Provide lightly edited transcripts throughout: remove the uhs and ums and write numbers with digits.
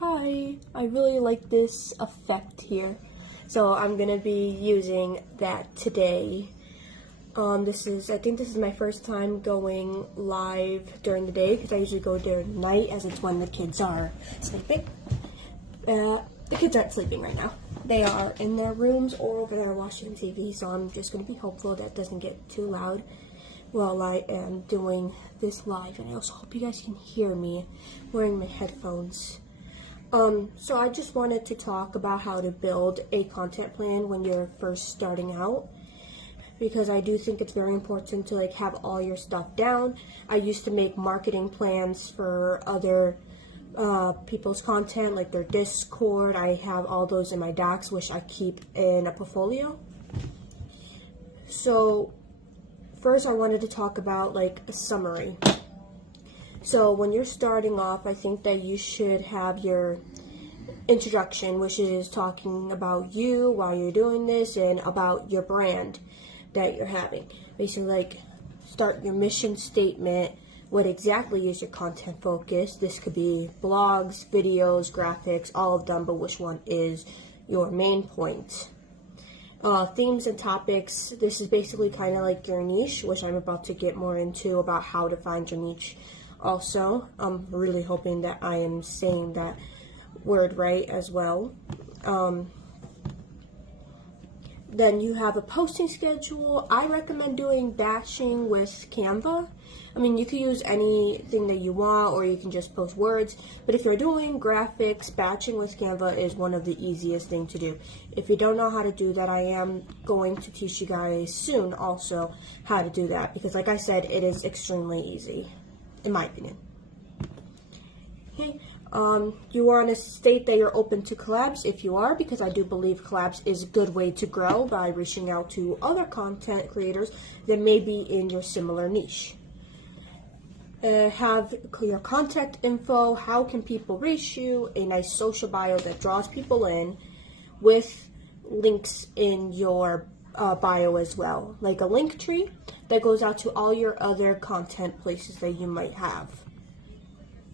Hi, I really like this effect here. So I'm gonna be using that today. I think this is my first time going live during the day because I usually go during night as it's when the kids are sleeping. The kids aren't sleeping right now. They are in their rooms or over there watching TV, so I'm just gonna be hopeful that doesn't get too loud while I am doing this live. And I also hope you guys can hear me wearing my headphones. So I just wanted to talk about how to build a content plan when you're first starting out, because I do think it's very important to have all your stuff down. I used to make marketing plans for other people's content, like their Discord. I have all those in my docs, which I keep in a portfolio. So first I wanted to talk about a summary. So when you're starting off, I think that you should have your introduction, which is talking about you while you're doing this and about your brand that you're having. Basically, start your mission statement. What exactly is your content focus? This could be blogs, videos, graphics, all of them, but which one is your main point? Themes and topics. This is basically kind of like your niche, which I'm about to get more into about how to find your niche. Also, I'm really hoping that I am saying that word right as well. Then you have a posting schedule. I recommend doing batching with Canva. I mean, you can use anything that you want, or you can just post words. But if you're doing graphics, batching with Canva is one of the easiest things to do. If you don't know how to do that, I am going to teach you guys soon also how to do that, because like I said, it is extremely easy, in my opinion. Okay. You want to state that you're open to collabs if you are, because I do believe collabs is a good way to grow by reaching out to other content creators that may be in your similar niche. Have your contact info, how can people reach you, a nice social bio that draws people in with links in your bio as well, like a link tree that goes out to all your other content places that you might have.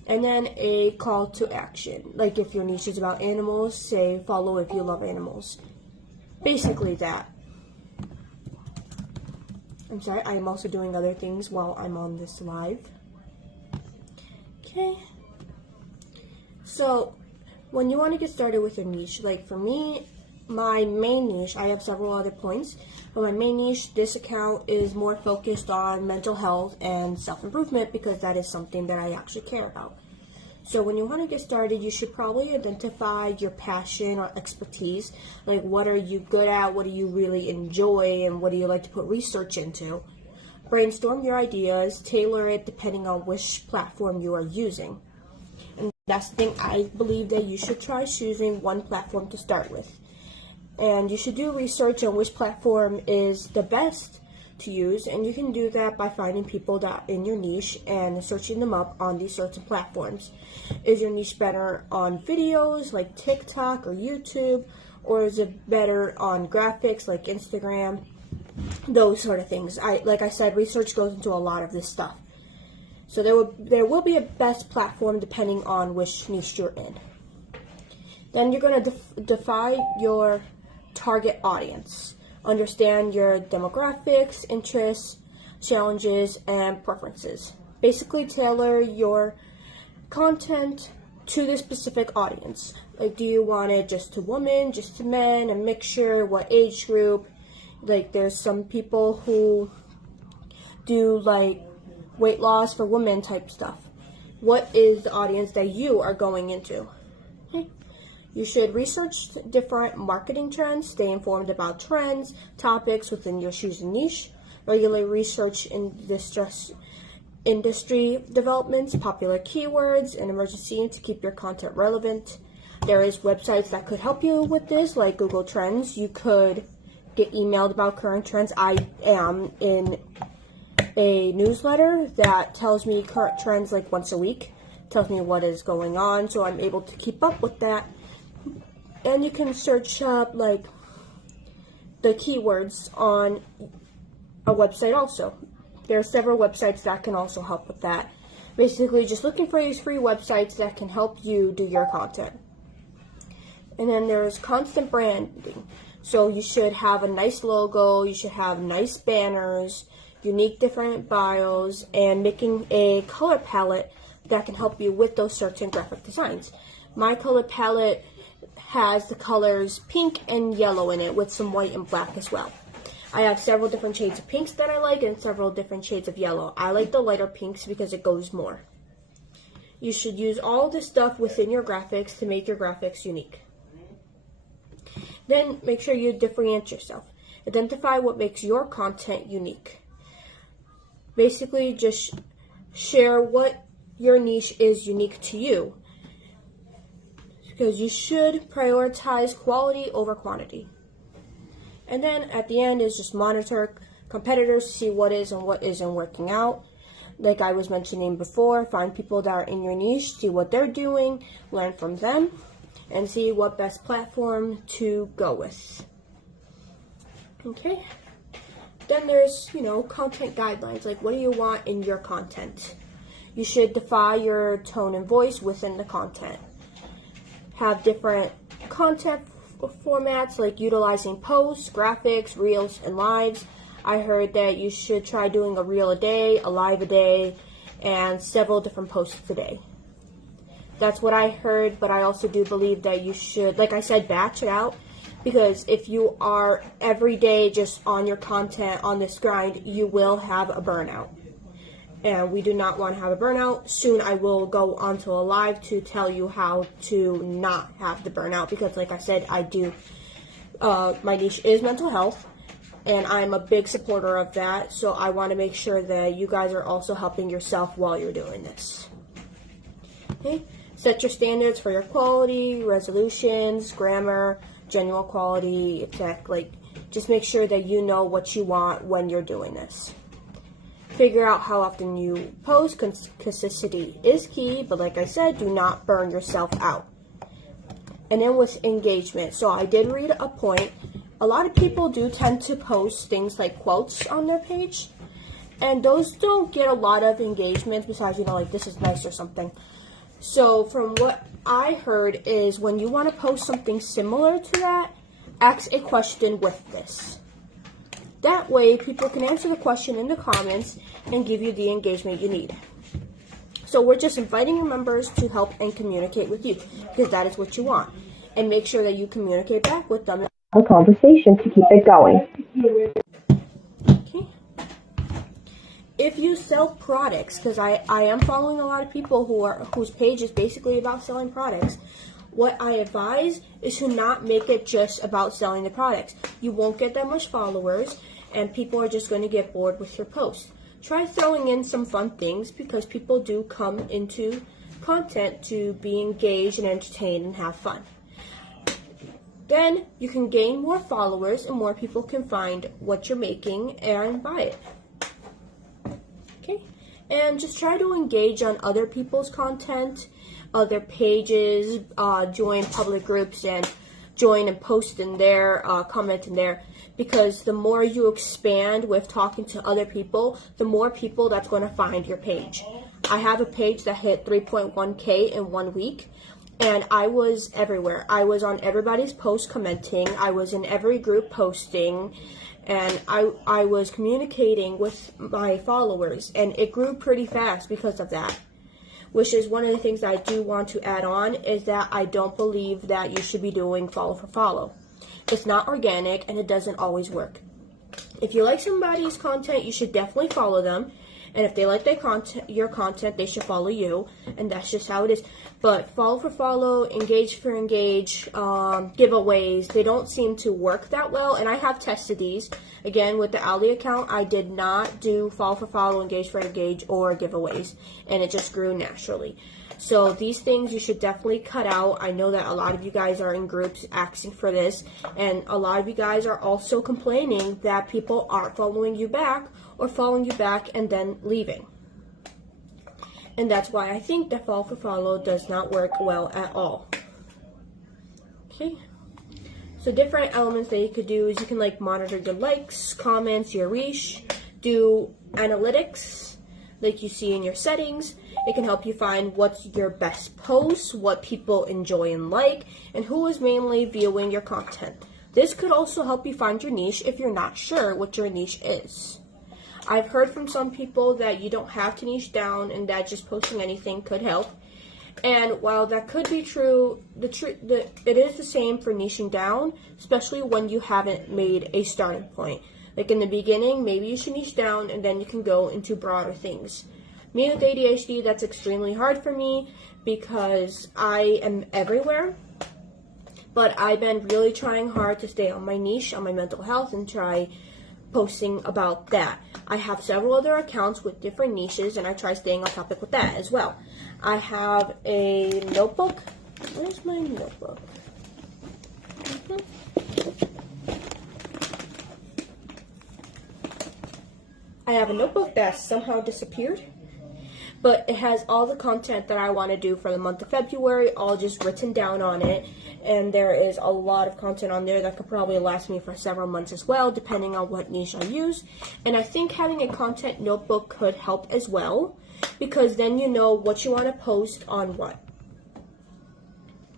And then a call to action, like if your niche is about animals, say follow if you love animals. Basically that. I'm sorry, I am also doing other things while I'm on this live. Okay. So when you want to get started with a niche, like for me, my main niche, I have several other points, but my main niche, this account is more focused on mental health and self-improvement, because that is something that I actually care about. So when you want to get started, you should probably identify your passion or expertise, like what are you good at, what do you really enjoy, and what do you like to put research into. Brainstorm your ideas, tailor it depending on which platform you are using. And that's the thing, I believe that you should try choosing one platform to start with. And you should do research on which platform is the best to use, and you can do that by finding people that in your niche and searching them up on these certain platforms. Is your niche better on videos like TikTok or YouTube, or is it better on graphics like Instagram? Those sort of things. Like I said, research goes into a lot of this stuff. So there will be a best platform depending on which niche you're in. Then you're going to define your target audience. Understand your demographics, interests, challenges, and preferences. Basically tailor your content to the specific audience. Like, do you want it just to women, just to men, a mixture, what age group? Like, there's some people who do weight loss for women type stuff. What is the audience that you are going into? Okay. You should research different marketing trends, stay informed about trends, topics within your chosen niche, regularly research industry developments, popular keywords, and emergency to keep your content relevant. There is websites that could help you with this, like Google Trends. You could get emailed about current trends. I am in a newsletter that tells me current trends once a week, tells me what is going on, so I'm able to keep up with that. And you can search up the keywords on a website also. There are several websites that can also help with that. Basically, just looking for these free websites that can help you do your content. And then there's constant branding. So you should have a nice logo, you should have nice banners, unique different bios, and making a color palette that can help you with those certain graphic designs. My color palette has the colors pink and yellow in it with some white and black as well. I have several different shades of pinks that I like and several different shades of yellow. I like the lighter pinks because it goes more. You should use all this stuff within your graphics to make your graphics unique. Then make sure you differentiate yourself. Identify what makes your content unique. Basically, just share what your niche is unique to you. Because you should prioritize quality over quantity. And then at the end is just monitor competitors to see what is and what isn't working out. Like I was mentioning before, find people that are in your niche, see what they're doing, learn from them, and see what best platform to go with. Okay. Then there's, content guidelines. Like, what do you want in your content? You should define your tone and voice within the content. Have different content formats, like utilizing posts, graphics, reels, and lives. I heard that you should try doing a reel a day, a live a day, and several different posts a day. That's what I heard, but I also do believe that you should, like I said, batch it out. Because if you are every day just on your content, on this grind, you will have a burnout. And we do not want to have a burnout. Soon I will go onto a live to tell you how to not have the burnout. Because like I said, my niche is mental health. And I'm a big supporter of that. So I want to make sure that you guys are also helping yourself while you're doing this. Okay? Set your standards for your quality, resolutions, grammar, general quality, just make sure that you know what you want when you're doing this. Figure out how often you post. Consistency is key, but like I said, do not burn yourself out. And then with engagement. So I did read a point. A lot of people do tend to post things like quotes on their page, and those don't get a lot of engagement besides, this is nice or something. So from what I heard is when you want to post something similar to that, ask a question with this. That way, people can answer the question in the comments and give you the engagement you need. So we're just inviting your members to help and communicate with you, because that is what you want. And make sure that you communicate back with them. A conversation to keep it going. Okay. If you sell products, because I am following a lot of people whose page is basically about selling products, what I advise is to not make it just about selling the products. You won't get that much followers, and people are just going to get bored with your posts. Try throwing in some fun things, because people do come into content to be engaged and entertained and have fun. Then you can gain more followers and more people can find what you're making and buy it. Okay? And just try to engage on other people's content, other pages, join public groups and join and post in there, comment in there. Because the more you expand with talking to other people, the more people that's going to find your page. I have a page that hit 3.1K in 1 week. And I was everywhere. I was on everybody's post commenting. I was in every group posting. And I was communicating with my followers. And it grew pretty fast because of that. Which is one of the things that I do want to add on, is that I don't believe that you should be doing follow for follow. It's not organic and it doesn't always work. If you like somebody's content, you should definitely follow them. And if they like your content, they should follow you. And that's just how it is. But follow for follow, engage for engage, giveaways, they don't seem to work that well. And I have tested these. Again, with the Ali account, I did not do follow for follow, engage for engage, or giveaways. And it just grew naturally. So these things you should definitely cut out. I know that a lot of you guys are in groups asking for this. And a lot of you guys are also complaining that people aren't following you back, or following you back and then leaving. And that's why I think that follow for follow does not work well at all. Okay. So different elements that you could do is you can monitor your likes, comments, your reach, do analytics like you see in your settings, It can help you find what's your best posts, what people enjoy and like, and who is mainly viewing your content. This could also help you find your niche if you're not sure what your niche is. I've heard from some people that you don't have to niche down and that just posting anything could help. And while that could be true, it is the same for niching down, especially when you haven't made a starting point. Like in the beginning, maybe you should niche down and then you can go into broader things. Me with ADHD, that's extremely hard for me because I am everywhere. But I've been really trying hard to stay on my niche, on my mental health, and try posting about that. I have several other accounts with different niches, and I try staying on topic with that as well. I have a notebook. Where's my notebook? I have a notebook that somehow disappeared, but it has all the content that I want to do for the month of February, all just written down on it. And there is a lot of content on there that could probably last me for several months as well, depending on what niche I use. And I think having a content notebook could help as well, because then you know what you want to post on what.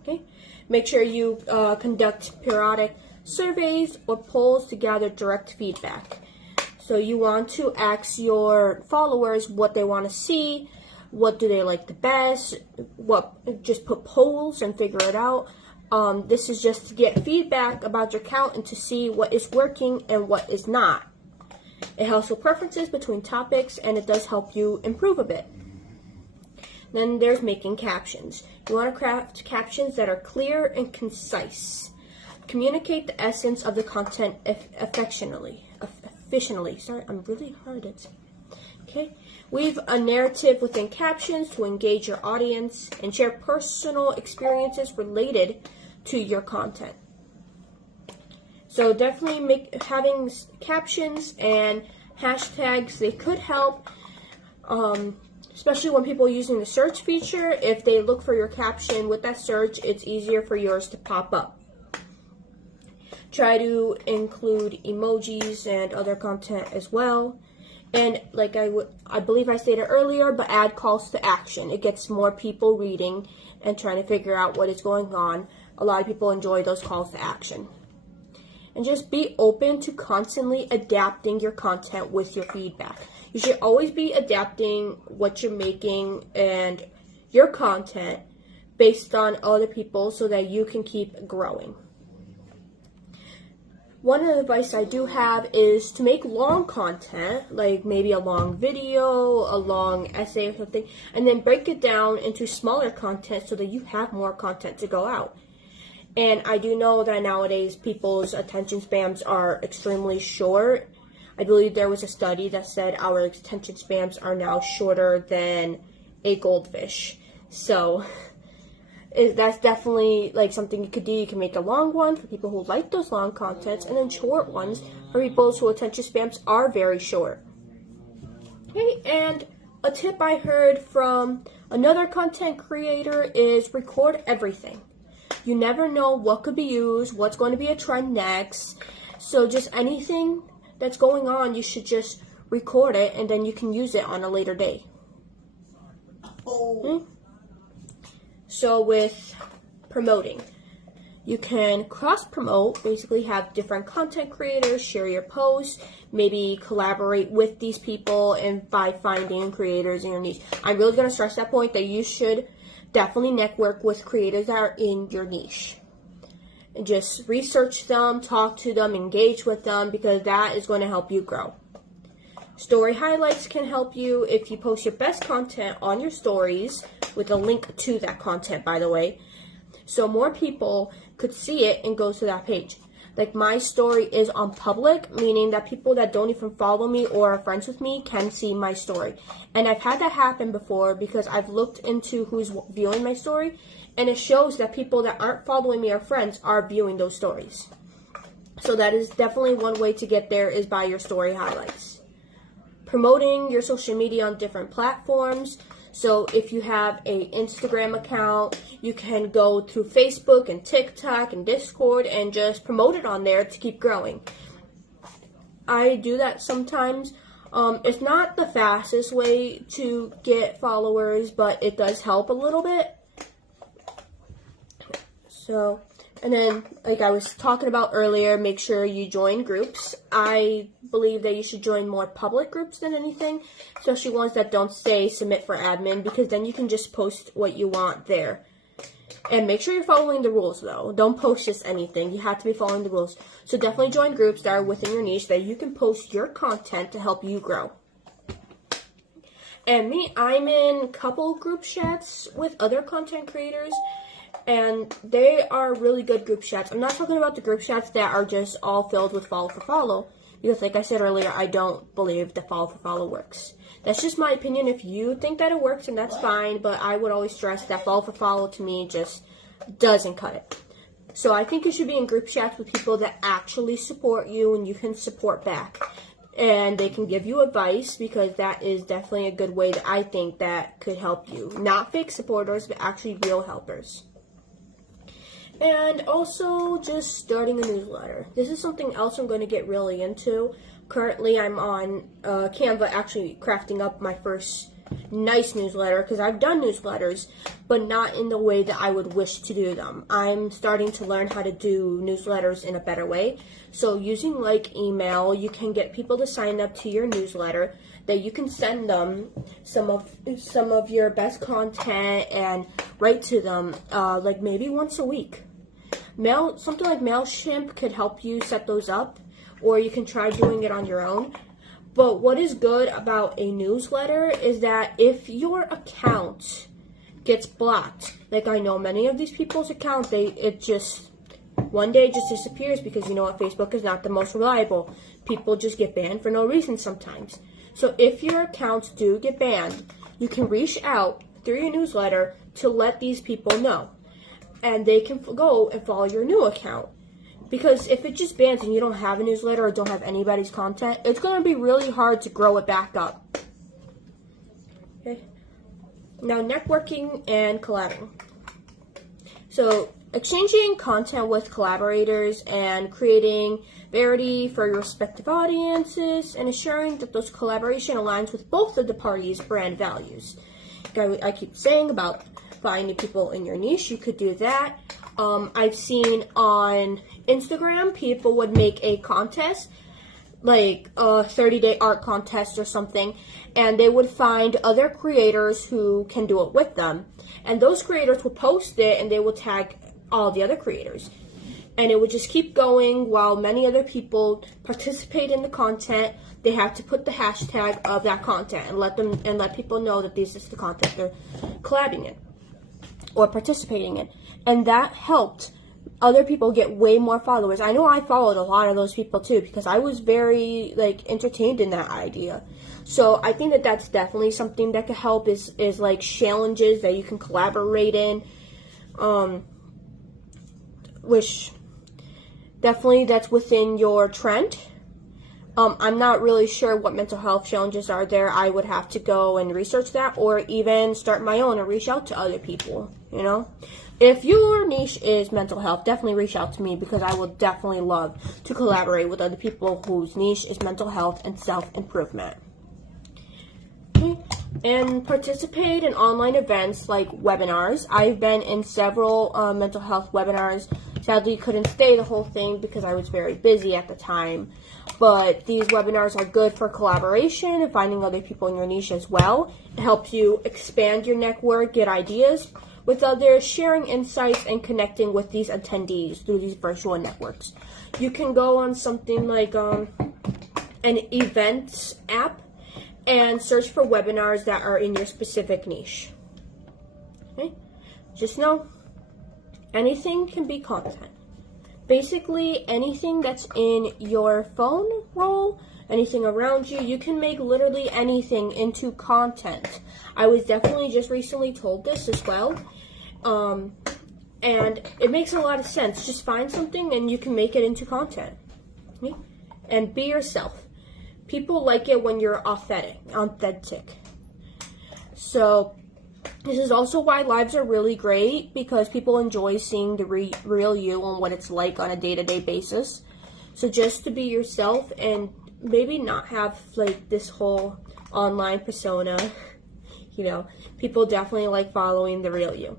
Okay? Make sure you conduct periodic surveys or polls to gather direct feedback. So you want to ask your followers what they want to see, what do they like the best, just put polls and figure it out. This is just to get feedback about your account and to see what is working and what is not. It helps with preferences between topics, and it does help you improve a bit. Then there's making captions. You want to craft captions that are clear and concise. Communicate the essence of the content efficiently. Sorry, I'm really hard at saying. Okay. Weave a narrative within captions to engage your audience and share personal experiences related to your content. So definitely having captions and hashtags, they could help, especially when people are using the search feature. If they look for your caption with that search, it's easier for yours to pop up. Try to include emojis and other content as well. And like I believe I stated earlier, but add calls to action. It gets more people reading and trying to figure out what is going on. A lot of people enjoy those calls to action. And just be open to constantly adapting your content with your feedback. You should always be adapting what you're making and your content based on other people so that you can keep growing. One of the advice I do have is to make long content, like maybe a long video, a long essay or something, and then break it down into smaller content so that you have more content to go out. And I do know that nowadays people's attention spans are extremely short. I believe there was a study that said our attention spans are now shorter than a goldfish. So that's definitely like something you could do. You can make a long one for people who like those long contents, and then short ones for people whose attention spans are very short. Okay, and a tip I heard from another content creator is record everything. You never know what could be used, what's going to be a trend next. So just anything that's going on, you should just record it, and then you can use it on a later day. Okay? So with promoting, you can cross-promote, basically have different content creators share your posts, maybe collaborate with these people and by finding creators in your niche. I'm really going to stress that point that you should definitely network with creators that are in your niche. And just research them, talk to them, engage with them, because that is going to help you grow. Story highlights can help you if you post your best content on your stories with a link to that content, by the way, so more people could see it and go to that page. Like my story is on public, meaning that people that don't even follow me or are friends with me can see my story. And I've had that happen before because I've looked into who's viewing my story, and it shows that people that aren't following me or friends are viewing those stories. So that is definitely one way to get there, is by your story highlights. Promoting your social media on different platforms. So if you have an Instagram account, you can go through Facebook and TikTok and Discord and just promote it on there to keep growing. I do that sometimes It's not the fastest way to get followers, but it does help a little bit. So, and then, like I was talking about earlier, make sure you join groups. I believe that you should join more public groups than anything, especially ones that don't say submit for admin, because then you can just post what you want there. And make sure you're following the rules, though. Don't post just anything. You have to be following the rules. So definitely join groups that are within your niche that you can post your content to help you grow. And me, I'm in a couple group chats with other content creators, and they are really good group chats. I'm not talking about the group chats that are just all filled with follow for follow, because like I said earlier, I don't believe that follow for follow works. That's just my opinion. If you think that it works, and that's fine, but I would always stress that follow for follow to me just doesn't cut it. So I think you should be in group chats with people that actually support you and you can support back. And they can give you advice, because that is definitely a good way that I think that could help you. Not fake supporters, but actually real helpers. And also just starting a newsletter. This is something else I'm going to get really into. Currently, I'm on Canva actually crafting up my first nice newsletter, because I've done newsletters, but not in the way that I would wish to do them. I'm starting to learn how to do newsletters in a better way. So using like email, you can get people to sign up to your newsletter, that you can send them some of your best content and write to them like maybe once a week. Something like MailChimp could help you set those up, or you can try doing it on your own. But what is good about a newsletter is that if your account gets blocked, like I know many of these people's accounts, one day it just disappears, because you know what, Facebook is not the most reliable. People just get banned for no reason sometimes. So if your accounts do get banned, you can reach out through your newsletter to let these people know. And they can go and follow your new account. Because if it just bans and you don't have a newsletter or don't have anybody's content, it's going to be really hard to grow it back up. Okay. Now, networking and collabing. So, exchanging content with collaborators and creating variety for your respective audiences, and ensuring that those collaboration aligns with both of the parties' brand values. I keep saying about finding people in your niche. You could do that. I've seen on Instagram, people would make a contest, like a 30-day art contest or something, and they would find other creators who can do it with them. And those creators would post it, and they would tag all the other creators. And it would just keep going while many other people participate in the content. They have to put the hashtag of that content and let people know that this is the content they're collabing in or participating in. And that helped other people get way more followers. I know I followed a lot of those people too, because I was very entertained in that idea. So I think that that's definitely something that could help is like challenges that you can collaborate in, which definitely that's within your trend. I'm not really sure what mental health challenges are there. I would have to go and research that, or even start my own and reach out to other people, you know. If your niche is mental health, definitely reach out to me, because I will definitely love to collaborate with other people whose niche is mental health and self-improvement. Okay. And participate in online events like webinars. I've been in several mental health webinars. Sadly, couldn't stay the whole thing because I was very busy at the time. But these webinars are good for collaboration and finding other people in your niche as well. It helps you expand your network, get ideas with others, sharing insights, and connecting with these attendees through these virtual networks. You can go on something like an events app and search for webinars that are in your specific niche. Okay? Just know, anything can be content. Basically, anything that's in your phone roll, anything around you, you can make literally anything into content. I was definitely just recently told this as well. And it makes a lot of sense. Just find something and you can make it into content. Okay? And be yourself. People like it when you're authentic. So, this is also why lives are really great, because people enjoy seeing the real you and what it's like on a day-to-day basis. So just to be yourself and maybe not have like this whole online persona. You know, people definitely like following the real you.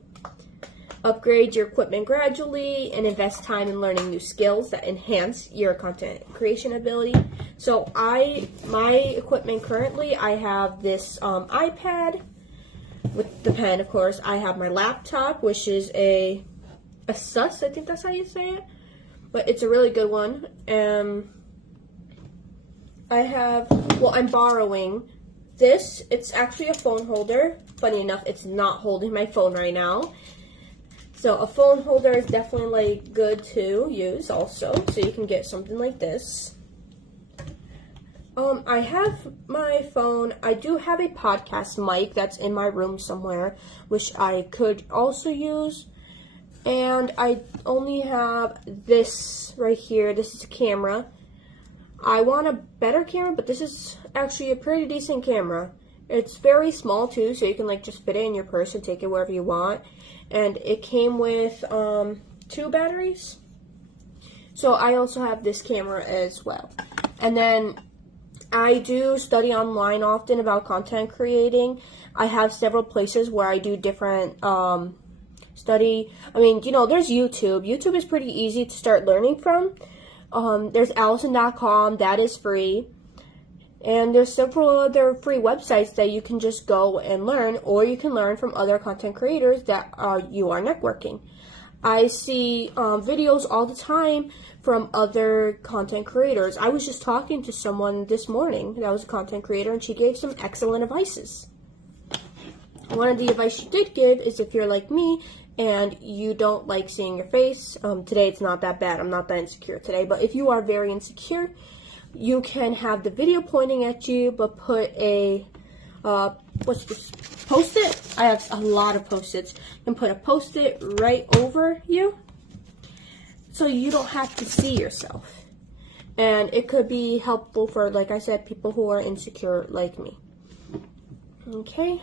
Upgrade your equipment gradually and invest time in learning new skills that enhance your content creation ability. So my equipment currently, I have this iPad with the pen, of course. I have my laptop, which is a Asus, I think that's how you say it. But it's a really good one. I'm borrowing this. It's actually a phone holder. Funny enough, it's not holding my phone right now. So a phone holder is definitely like good to use also. So you can get something like this. I have my phone. I do have a podcast mic that's in my room somewhere, which I could also use. And I only have this right here. This is a camera. I want a better camera, but this is actually a pretty decent camera. It's very small too, so you can like just fit it in your purse and take it wherever you want. And it came with 2 batteries. So I also have this camera as well. And then I do study online often about content creating. I have several places where I do different study. I mean, you know, there's YouTube. YouTube is pretty easy to start learning from. There's Allison.com, that is free. And there's several other free websites that you can just go and learn, or you can learn from other content creators that you are networking. I see videos all the time from other content creators. I was just talking to someone this morning that was a content creator, and she gave some excellent advices. One of the advice she did give is if you're like me and you don't like seeing your face, today it's not that bad. I'm not that insecure today, but if you are very insecure, you can have the video pointing at you, but put a, Post-it? I have a lot of Post-its. You can put a Post-it right over you, so you don't have to see yourself. And it could be helpful for, like I said, people who are insecure like me. Okay?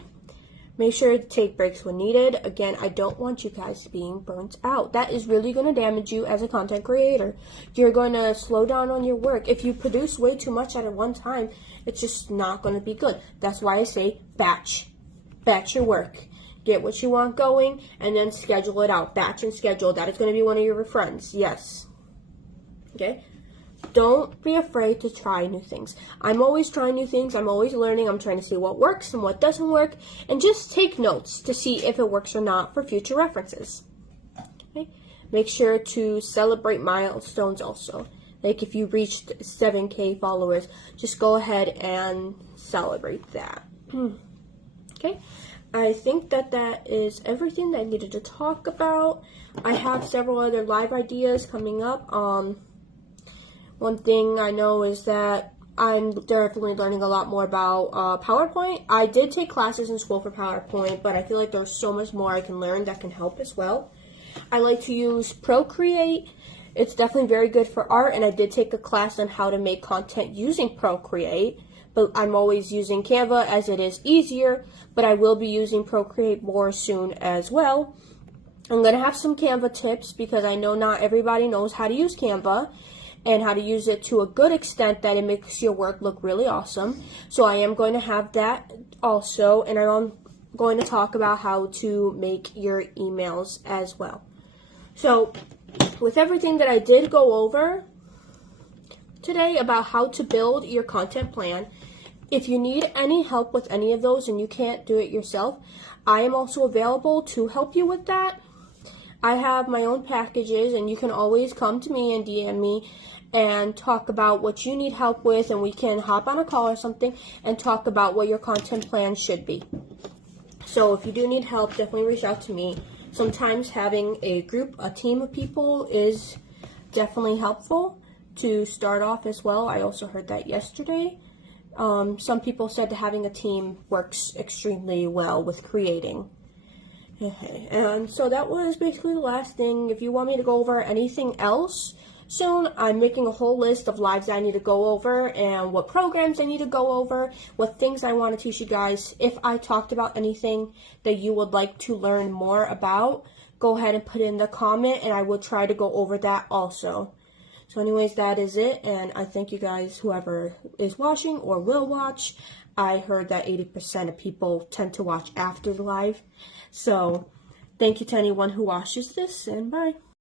Make sure to take breaks when needed. Again, I don't want you guys being burnt out. That is really going to damage you as a content creator. You're going to slow down on your work. If you produce way too much at one time, it's just not going to be good. That's why I say batch. Batch your work. Get what you want going, and then schedule it out. Batch and schedule. That is going to be one of your friends. Yes. Okay? Don't be afraid to try new things. I'm always trying new things. I'm always learning. I'm trying to see what works and what doesn't work. And just take notes to see if it works or not for future references. Okay? Make sure to celebrate milestones also. Like if you reached 7K followers, just go ahead and celebrate that. Okay? I think that is everything that I needed to talk about. I have several other live ideas coming up. One thing I know is that I'm definitely learning a lot more about PowerPoint. I did take classes in school for PowerPoint, but I feel like there's so much more I can learn that can help as well. I like to use Procreate. It's definitely very good for art, and I did take a class on how to make content using Procreate, but I'm always using Canva as it is easier, but I will be using Procreate more soon as well. I'm going to have some Canva tips because I know not everybody knows how to use Canva, and how to use it to a good extent that it makes your work look really awesome. So I am going to have that also, and I'm going to talk about how to make your emails as well. So with everything that I did go over today about how to build your content plan, if you need any help with any of those and you can't do it yourself, I am also available to help you with that. I have my own packages, and you can always come to me and DM me and talk about what you need help with, and we can hop on a call or something and talk about what your content plan should be. So if you do need help, definitely reach out to me. Sometimes having a team of people is definitely helpful to start off as well. I also heard that yesterday. Some people said that having a team works extremely well with creating. And so that was basically the last thing. If you want me to go over anything else soon, I'm making a whole list of lives I need to go over and what programs I need to go over, what things I want to teach you guys. If I talked about anything that you would like to learn more about, go ahead and put it in the comment, and I will try to go over that also. So anyways, that is it, and I thank you guys, whoever is watching or will watch. I heard that 80% of people tend to watch after the live. So thank you to anyone who watches this, and bye.